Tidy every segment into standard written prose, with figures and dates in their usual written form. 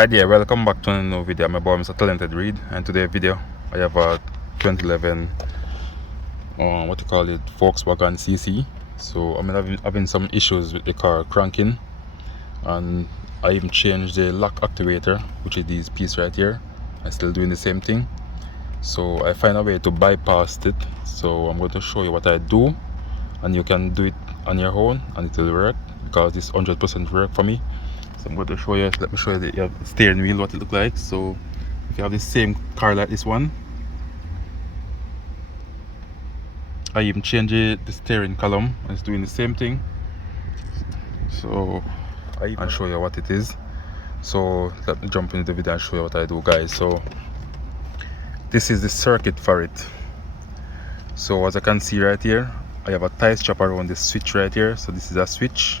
Hi there, welcome back to a new video. My boy Mr. Talented Reed, and today's video I have a 2011 what you call it, Volkswagen CC. So I'm having some issues with the car cranking, and I even changed the lock actuator, which is this piece right here. I'm still doing the same thing, so I find a way to bypass it. So I'm going to show you what I do, and you can do it on your own and it will work, because this 100% work for me. So I'm going to show you, let me show you the steering wheel, what it looks like. So if you have the same car like this one, I even change the steering column and it's doing the same thing. So I'll show you what it is. So let me jump into the video and show you what I do, guys. So this is the circuit for it. So as I can see right here, I have a tie strap around this switch right here. So this is a switch.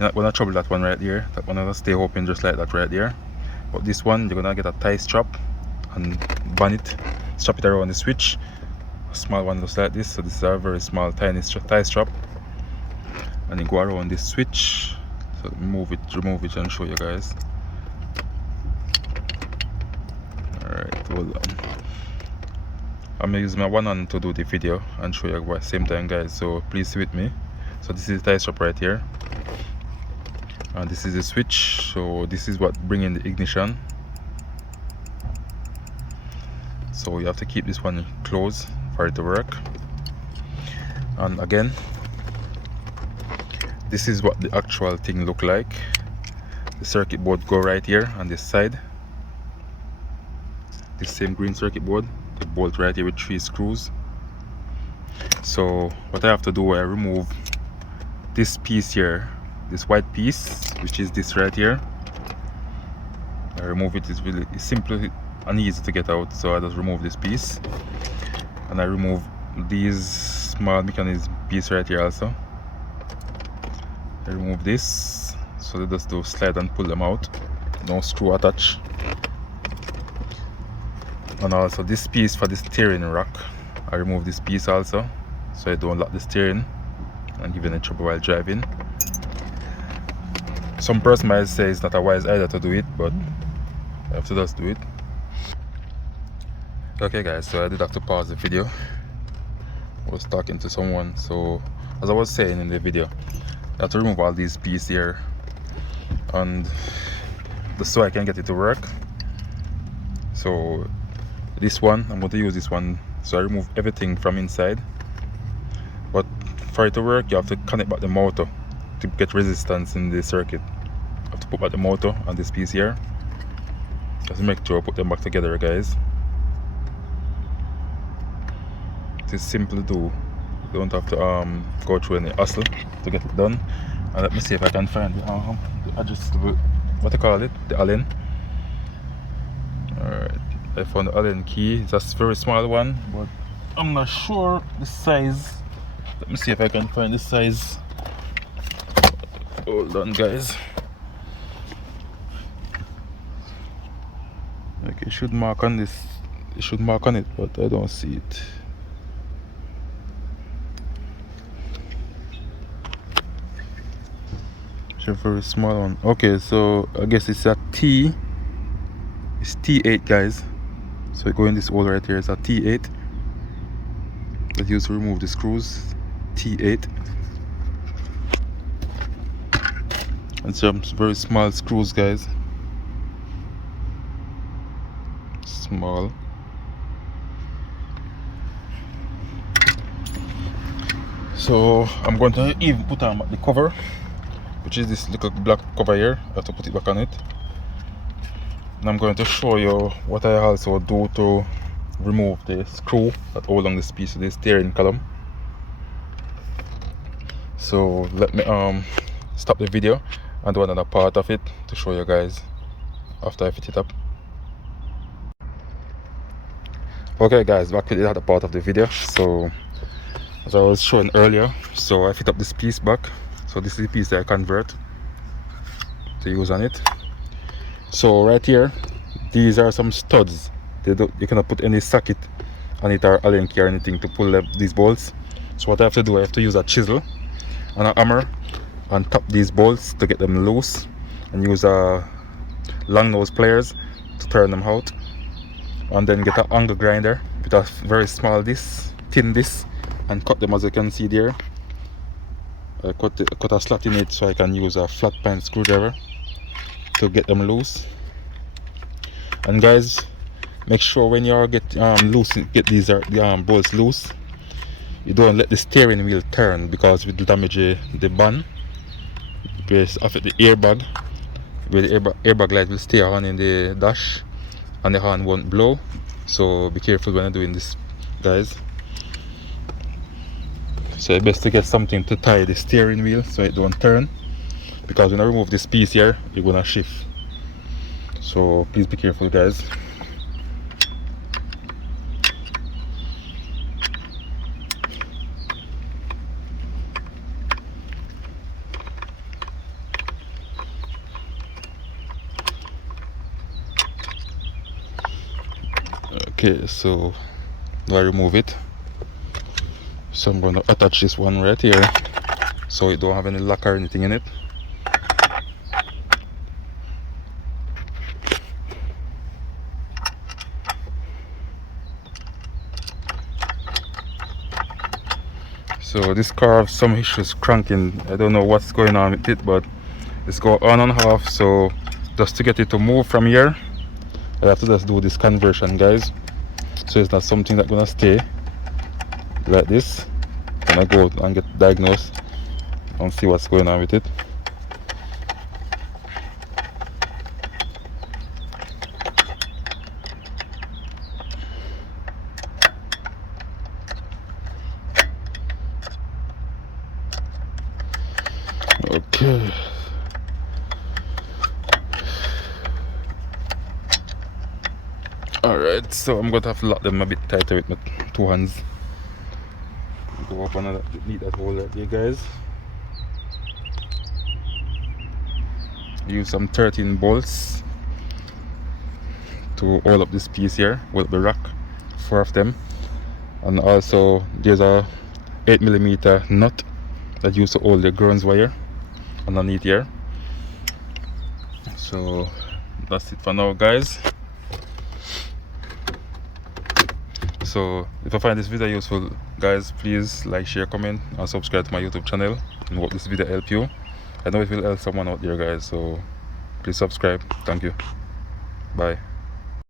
You're not gonna trouble that one right here. That one will stay open just like that right there. But this one, you're gonna get a tie strap and band it, strap it around the switch. A small one looks like this. So this is a very small, tiny tie strap, and you go around this switch. So remove it, and show you guys. Alright, hold on. I'm gonna use my one hand to do the video and show you at the same time, guys. So please stay with me. So this is the tie strap right here. And this is the switch, so this is what brings in the ignition. So you have to keep this one closed for it to work. And again, this is what the actual thing look like. The circuit board go right here on this side. This same green circuit board, the bolt right here with 3 screws. So what I have to do, I remove this piece here, this white piece, which is this right here. I remove it. It's simple and easy to get out, so I just remove this piece, and I remove these small mechanism piece right here also. I remove this, so they just do slide and pull them out, no screw attached. And also this piece for the steering rack, I remove this piece also, so I don't lock the steering and give any trouble while driving. Some person might say it's not a wise idea to do it, but I have to just do it. Okay guys, so I did have to pause the video. I was talking to someone. So as I was saying in the video, I have to remove all these pieces here, and just so I can get it to work. So this one, I'm going to use this one. So I remove everything from inside, but for it to work, you have to connect back the motor to get resistance in the circuit. I have to put back the motor on this piece here. Just make sure I put them back together, guys. It is simple to do. You don't have to go through any hassle to get it done. And let me see if I can find the adjustable, what you call it, the Allen. Alright, I found the Allen key. It's a very small one, but I'm not sure the size. Let me see if I can find the size. Hold on, guys. Like it should mark on this. It should mark on it, but I don't see it. It's a very small one. Okay, so I guess it's a T. It's T8, guys. So we go in this hole right here. It's a T8. Let's use to remove the screws. T8. And some very small screws, guys. Small. So I'm going to even put on the cover, which is this little black cover here. I have to put it back on it. And I'm going to show you what I also do to remove the screw that hold on this piece of the steering column. So let me stop the video and do another part of it to show you guys after I fit it up. Okay guys, back with the other part of the video. So as I was showing earlier, so I fit up this piece back. So this is the piece that I convert to use on it. So right here, these are some studs. You cannot put any socket on it or Allen key or anything to pull up these bolts. So what I have to do, I have to use a chisel and a hammer and tap these bolts to get them loose, and use a long nose pliers to turn them out, and then get an angle grinder with a very small disc, thin disc, and cut them as you can see there. I cut a slot in it so I can use a flat pan screwdriver to get them loose. And guys, make sure when you get these bolts loose, you don't let the steering wheel turn, because it will damage the band. It will affect the airbag, where the airbag light will stay on in the dash and the horn won't blow. So be careful when you're doing this, guys. So it's best to get something to tie the steering wheel so it don't turn, because when I remove this piece here, it's gonna shift. So please be careful, guys. Okay, so I remove it. So I'm going to attach this one right here so it don't have any lock or anything in it. So this car has some issues cranking. I don't know what's going on with it, but it's go on and off. So just to get it to move from here, I have to just do this conversion, guys. So it's not something that's gonna stay like this. I'm gonna go and get diagnosed and see what's going on with it. Okay. Alright, so I'm going to have to lock them a bit tighter with my two hands. Go up and need that hole right there, guys. Use some 13 bolts to hold up this piece here with the rack, 4 of them. And also there's a 8mm nut that used to hold the grounds wire underneath here. So that's it for now, guys. So if you find this video useful, guys, please like, share, comment and subscribe to my YouTube channel, and hope this video help you. I know it will help someone out there, guys, so please subscribe. Thank you. Bye.